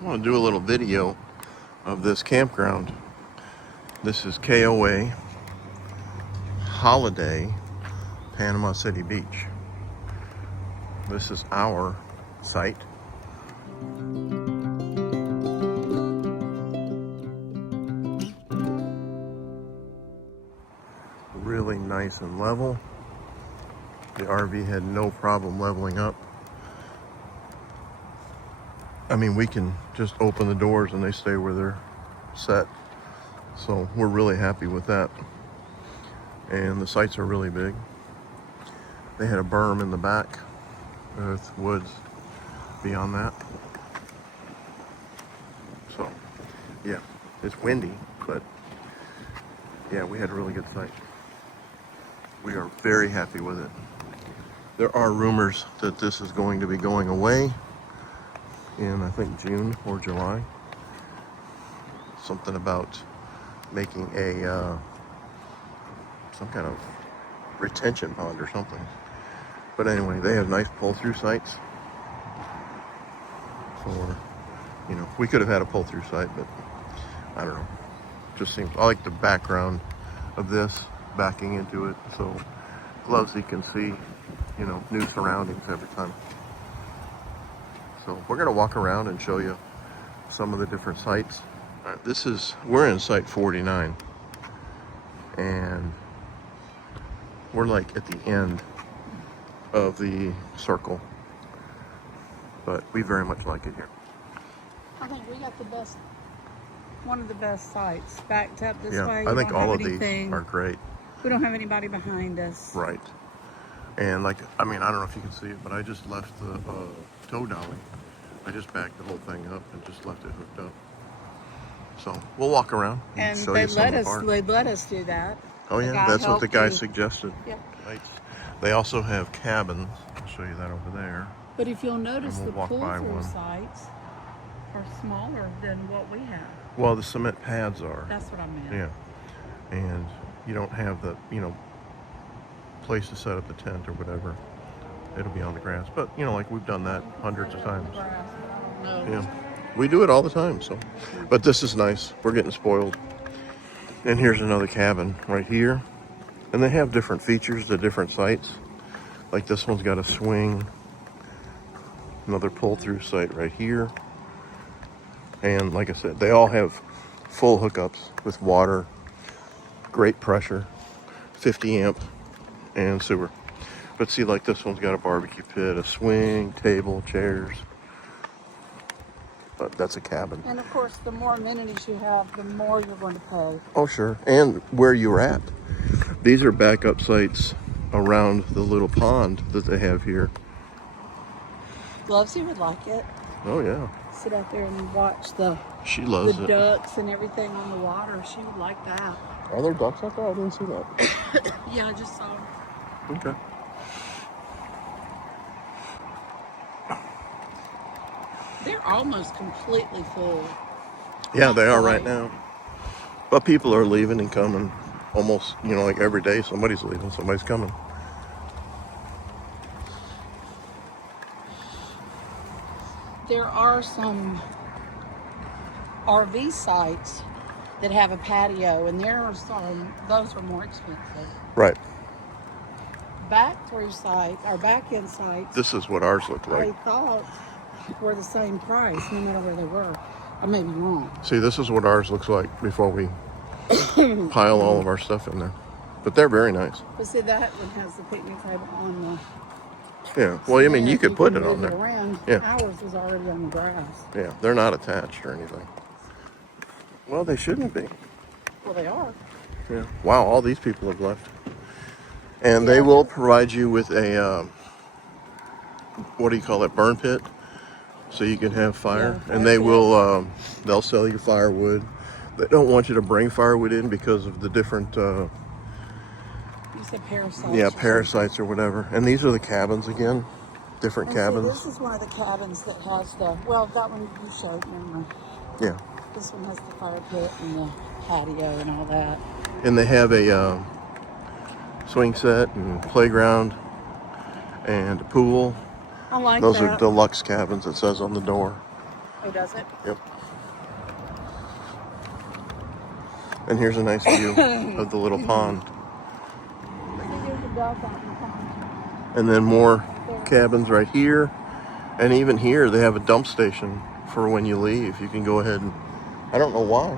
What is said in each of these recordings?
I want to do a little video of this campground. This is KOA Holiday Panama City Beach. This is our site. Really nice and level. The RV had no problem leveling up. I mean, we can just open the doors and they stay where they're set. So we're really happy with that. And the sites are really big. They had a berm in the back with woods beyond that. So, yeah, it's windy, but yeah, we had a really good site. We are very happy with it. There are rumors that this is going to be going away in, I think, June or July. Something about making a some kind of retention pond or something. But anyway, they have nice pull-through sites. For, you know, we could have had a pull-through site, but I don't know. Just seems, I like the background of this backing into it, so gloves you can see, you know, new surroundings every time. So we're gonna walk around and show you some of the different sites. All right, we're in site 49, and we're like at the end of the circle, but we very much like it here. I think we got the best, one of the best sites backed up this Yeah, way. I think all of these are great. We don't have anybody behind us. Right. And like, I mean, I don't know if you can see it, but I just left the tow dolly. I just backed the whole thing up and just left it hooked up. So we'll walk around and show you some of the parts. They let us do that. Oh yeah, that's what the guy suggested. Yeah. Right. They also have cabins. I'll show you that over there. But if you'll notice, we'll the walk by pull-through one. sites are smaller than what we have. Well, the cement pads are. That's what I meant. Yeah. And you don't have the, you know, place to set up the tent or whatever. It'll be on the grass. But, you know, like we've done that hundreds of times. Yeah. We do it all the time, so. But this is nice. We're getting spoiled. And here's another cabin right here. And they have different features to different sites. Like this one's got a swing. Another pull-through site right here. And like I said, they all have full hookups with water, great pressure, 50 amp, and sewer. But see, like this one's got a barbecue pit, a swing, table, chairs. But that's a cabin. And of course, the more amenities you have, the more you're going to pay. Oh, sure. And where you're at. These are backup sites around the little pond that they have here. Lovesy would like it. Oh, yeah. Sit out there and watch the ducks and everything on the water. She would like that. Are there ducks out there? I didn't see that. Yeah, I just saw them. Okay. They're almost completely full. Yeah, they are right now. But people are leaving and coming almost, you know, like every day somebody's leaving, somebody's coming. There are some RV sites that have a patio, and those are more expensive. Right. Back-through sites, our back-end sites, This is what ours look like. I thought were the same price, no matter where they were. I may be wrong. See, this is what ours looks like before we pile all of our stuff in there. But they're very nice. But see, that one has the picnic table on the... Yeah, well, I mean, you could put it on there. Yeah. Ours was already on the grass. Yeah, they're not attached or anything. Well, they shouldn't be. Well, they are. Yeah. Wow, all these people have left. And they will provide you with a, what do you call it, burn pit? So you can have fire. Yeah, and they will, they'll sell you firewood. They don't want you to bring firewood in because of the different, you said parasites. yeah, parasites or whatever. And these are the cabins again, different cabins. See, this is one of the cabins that has the, well, that one you showed, remember? Yeah. This one has the fire pit and the patio and all that. And they have a swing set and playground and a pool. I like Those that. are deluxe cabins, it says on the door. Oh, does it? Yep. And here's a nice view of the little pond. There's a duck out in the pond. And then more cabins right here. And even here, they have a dump station for when you leave. You can go ahead and, I don't know why,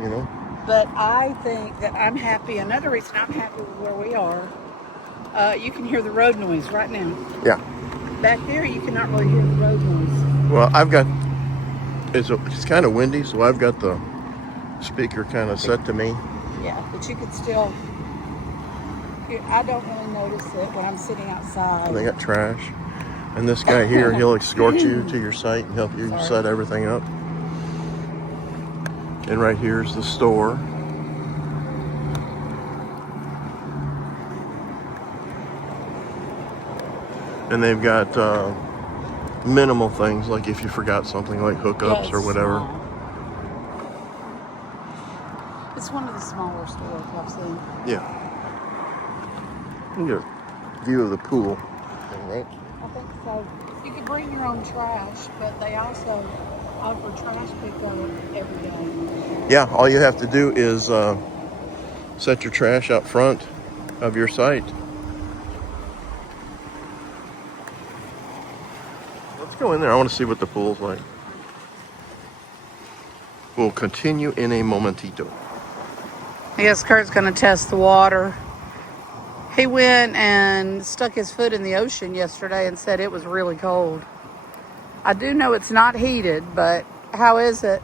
you know. But I think that I'm happy. Another reason I'm happy with where we are, you can hear the road noise right now. Yeah. Back there, you cannot really hear the road noise. Well, it's kind of windy, so I've got the speaker kind of set to me. Yeah, but you could still, I don't really notice it when I'm sitting outside. And they got trash. And this guy here, he'll escort you to your site and help you set everything up. And right here's the store. And they've got minimal things, like if you forgot something like hookups or whatever. Small. It's one of the smaller stores I've seen. Yeah. You get a view of the pool, right? I think so. You can bring your own trash, but they also offer trash pickup every day. Yeah, all you have to do is set your trash out front of your site. Let's go in there. I want to see what the pool's like. We'll continue in a momentito. I guess Kurt's going to test the water. He went and stuck his foot in the ocean yesterday and said it was really cold. I do know it's not heated, but how is it?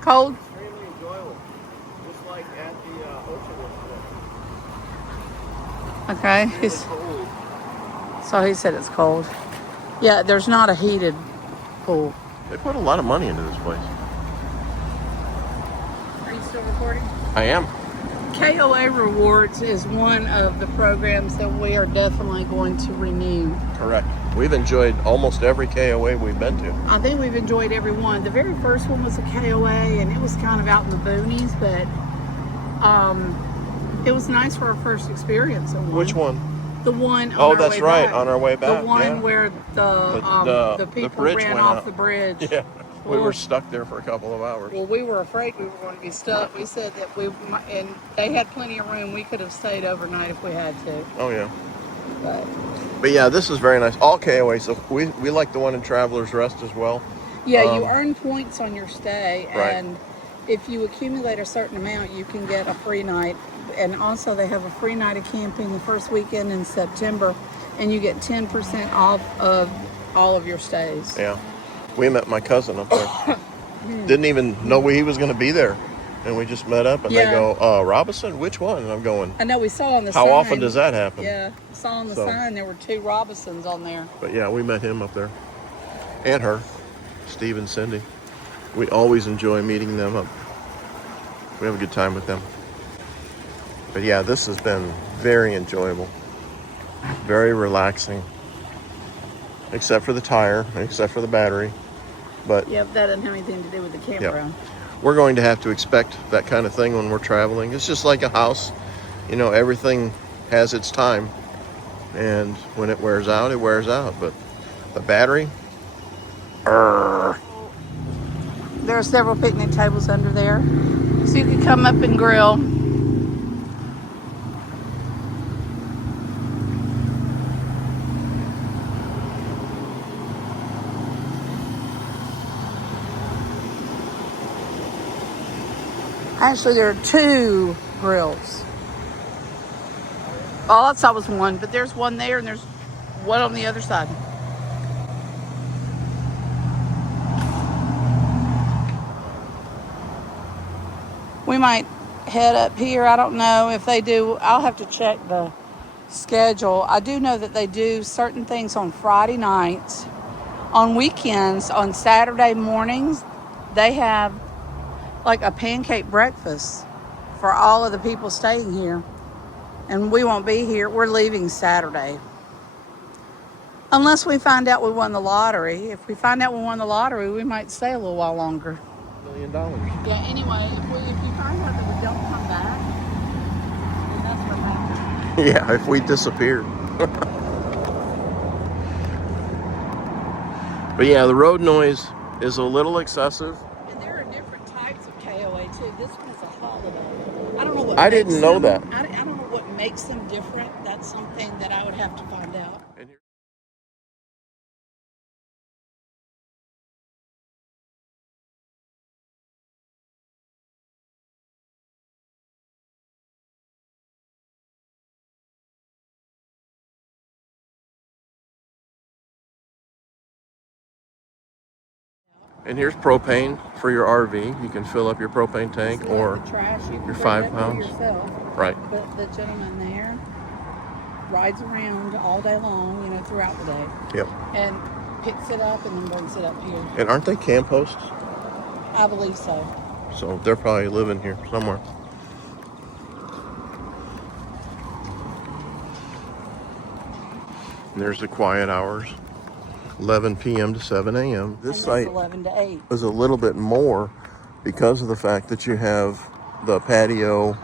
Cold? Extremely enjoyable. Just like at the ocean yesterday. Okay. So he said it's cold. Yeah, there's not a heated pool. They put a lot of money into this place. Are you still recording? I am. KOA Rewards is one of the programs that we are definitely going to renew. Correct. We've enjoyed almost every KOA we've been to. I think we've enjoyed every one. The very first one was a KOA, and it was kind of out in the boonies, but it was nice for our first experience. Which one? The one on Oh, our that's way right, back. on our way back. The one yeah. where the people bridge ran went off up. the bridge. Yeah, we were stuck there for a couple of hours. Well, we were afraid we were going to be stuck. We said that and they had plenty of room. We could have stayed overnight if we had to. Oh, yeah. But yeah, this is very nice. All KOA, so we like the one in Traveler's Rest as well. yeah, you earn points on your stay, Right. and if you accumulate a certain amount, you can get a free night. And also, they have a free night of camping the first weekend in September, and you get 10% off of all of your stays. Yeah. We met my cousin up there. Didn't even know he was going to be there. And we just met up, and they go, Robinson, which one? And I'm going, I know we saw on the sign. how often does that happen? Yeah, we saw on the sign there were 2 Robinsons on there. But yeah, we met him up there. And her, Steve and Cindy. We always enjoy meeting them up. We have a good time with them. But yeah, this has been very enjoyable. Very relaxing. Except for the tire, except for the battery. But yeah, that doesn't have anything to do with the campground. We're going to have to expect that kind of thing when we're traveling. It's just like a house. You know, everything has its time. And when it wears out, it wears out. But the battery, There are several picnic tables under there, so you can come up and grill. Actually, there are 2 grills. All I saw was one, but there's one there and there's one on the other side. We might head up here. I don't know if they do. I'll have to check the schedule. I do know that they do certain things on Friday nights. On weekends, on Saturday mornings, they have like a pancake breakfast for all of the people staying here. And we won't be here. We're leaving Saturday. Unless we find out we won the lottery. If we find out we won the lottery, we might stay a little while longer. $1 million. Yeah, anyway, if you find out that we don't come back, then that's what happens. Yeah, if we disappeared. But yeah, the road noise is a little excessive. And there are different types of KOA too. This one is a holiday. I don't know what I makes didn't know them. that. I don't know what makes them different. That's something that I would have to find out. And here's propane for your RV. You can fill up your propane tank or The trash, you can your bring 5 that for pounds. yourself. Right. But the gentleman there rides around all day long, throughout the day. Yep. And picks it up and then brings it up here. And aren't they camp hosts? I believe so. So they're probably living here somewhere. And there's the quiet hours, 11 p.m. to 7 a.m. This site 11 to 8. is a little bit more because of the fact that you have the patio,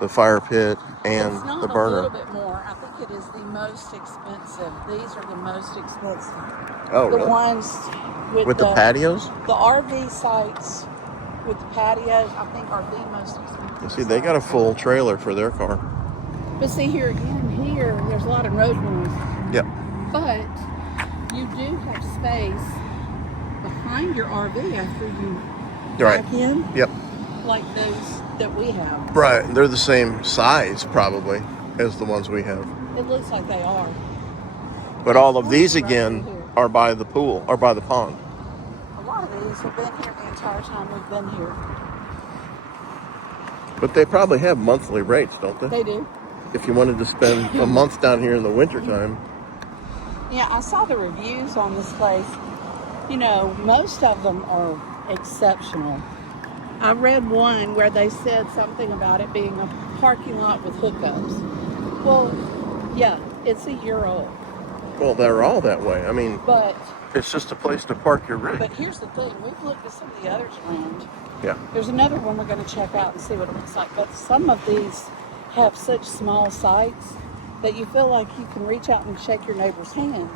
the fire pit, and It's not the burner. a little bit more. I think it is the most expensive. These are the most expensive. Oh, The really? ones With the patios? The RV sites with the patios, I think, are the most expensive. You see, they got a full trailer for their car. But see, here again, there's a lot of road noise. Yep. But you do have space behind your RV after you Right. back in, Yep. like those that we have. Right. They're the same size, probably, as the ones we have. It looks like they are. But all of these, Right again, here. are by the pool, or by the pond. A lot of these have been here the entire time we've been here. But they probably have monthly rates, don't they? They do. If you wanted to spend a month down here in the wintertime. Yeah, I saw the reviews on this place. Most of them are exceptional. I read one where they said something about it being a parking lot with hookups. Well, yeah, it's a year old. Well, they're all that way. I mean, But it's just a place to park your rig. here's the thing. We've looked at some of the others around. Yeah. There's another one we're going to check out and see what it looks like. But some of these have such small sites that you feel like you can reach out and shake your neighbor's hand.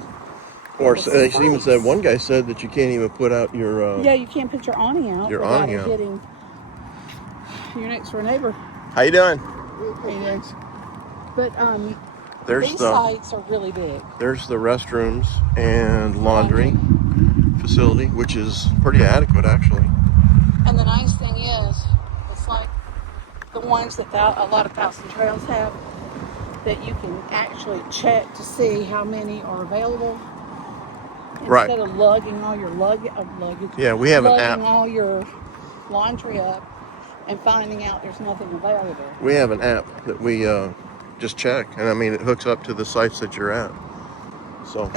Or they even said, one guy said that you can't even put out your... yeah, you can't put your awning out without it hitting your next door neighbor. How you doing? But these sites are really big. There's the restrooms and laundry facility, which is pretty adequate, actually. And the nice thing is, it's like the ones that a lot of Thousand Trails have, that you can actually check to see how many are available. Right. Instead of lugging all your luggage. Yeah, we have an app. Lugging all your laundry up and finding out there's nothing available. We have an app that we just check, and I mean, it hooks up to the sites that you're at. So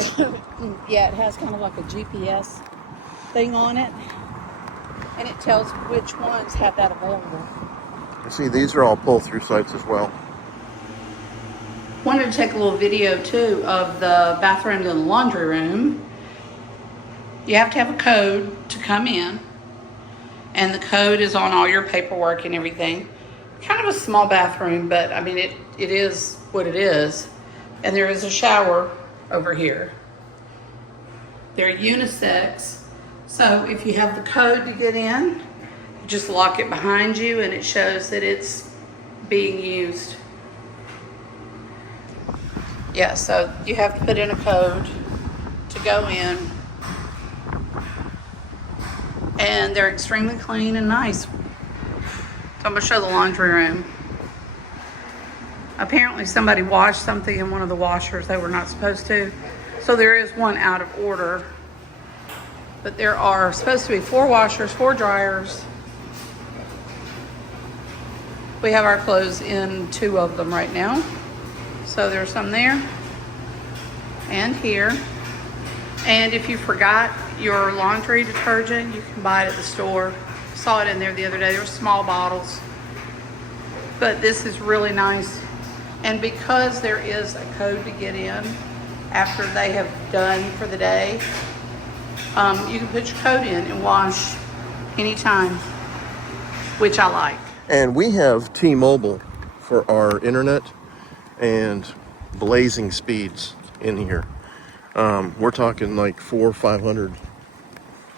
yeah, it has kind of like a GPS thing on it, and it tells which ones have that available. you see, these are all pull-through sites as well. Wanted to take a little video too of the bathrooms and the laundry room. You have to have a code to come in, and the code is on all your paperwork and everything. Kind of a small bathroom, but I mean, it is what it is. And there is a shower over here. They're unisex, so if you have the code to get in, you just lock it behind you and it shows that it's being used. Yeah, so you have to put in a code to go in. And they're extremely clean and nice. So I'm gonna show the laundry room. Apparently somebody washed something in one of the washers they were not supposed to. So there is one out of order. But there are supposed to be 4 washers, 4 dryers. We have our clothes in 2 of them right now. So there's some there and here. And if you forgot your laundry detergent, you can buy it at the store. Saw it in there the other day. There were small bottles. But this is really nice. And because there is a code to get in after they have done for the day, you can put your code in and wash anytime, which I like. And we have T-Mobile for our internet and blazing speeds in here. We're talking like 400 or 500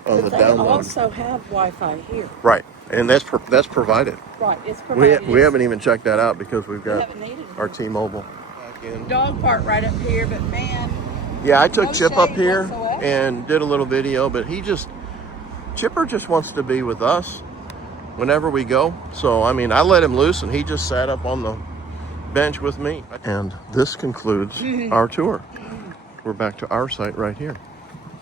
on But the they download. also have Wi-Fi here. Right, and that's provided. Right, it's provided. We haven't even checked that out because we've We got haven't needed our it. T-Mobile back in. Dog park right up here, but man, Yeah, I took no Chip up shade here whatsoever. and did a little video, but Chipper just wants to be with us whenever we go. So, I mean, I let him loose and he just sat up on the bench with me. And this concludes our tour. We're back to our site right here.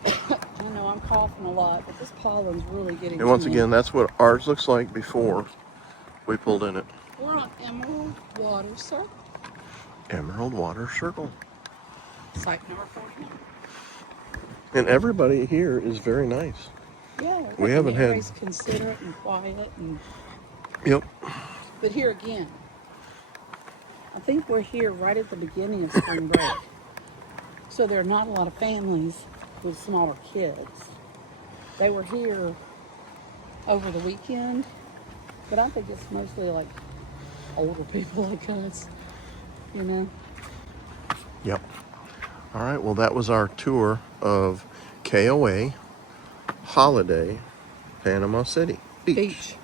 I know I'm coughing a lot, but this pollen's really getting And once to me. again, that's what ours looks like before we pulled in it. We're on Emerald Water Circle, Emerald Water Circle. site number 49. And everybody here is very nice. Yeah, We haven't had- everybody's considerate and quiet, and Yep. but here again, I think we're here right at the beginning of spring break, so there are not a lot of families with smaller kids. They were here over the weekend, but I think it's mostly like older people like us, you know. Yep. All right. Well, that was our tour of KOA Holiday Panama City Beach.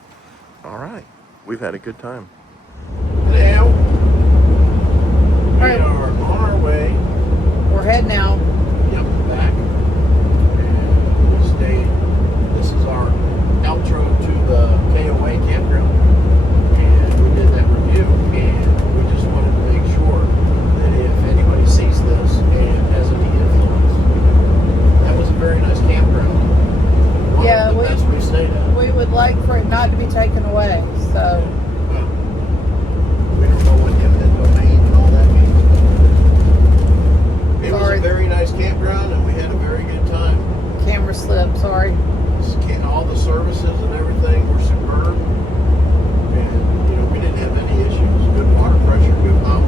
All right. We've had a good time. Hello. We Right. are on our way. We're heading out. Yep, back. And we stayed. This is our outro to the KOA campground. And we did that review. And we just wanted to make sure that if anybody sees this and has any influence, that was a very nice campground. One Yeah, of the best we stayed at. We would like for it not to be taken away, so. Well, we don't know what eminent domain and all that means. It was Sorry. a very nice campground, and we had a very good time. Camera slip, sorry. All the services and everything were superb, and you know we didn't have any issues. Good water pressure, good power.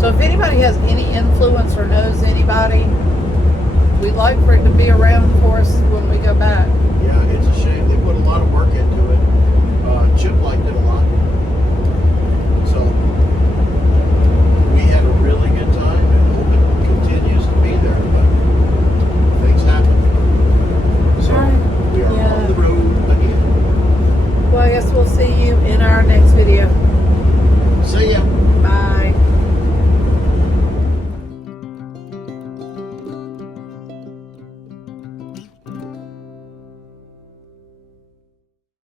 So if anybody has any influence or knows anybody, we'd like for it to be around for us when we go back. Yeah, it's a shame they put a lot of work into it. Chip liked it a lot.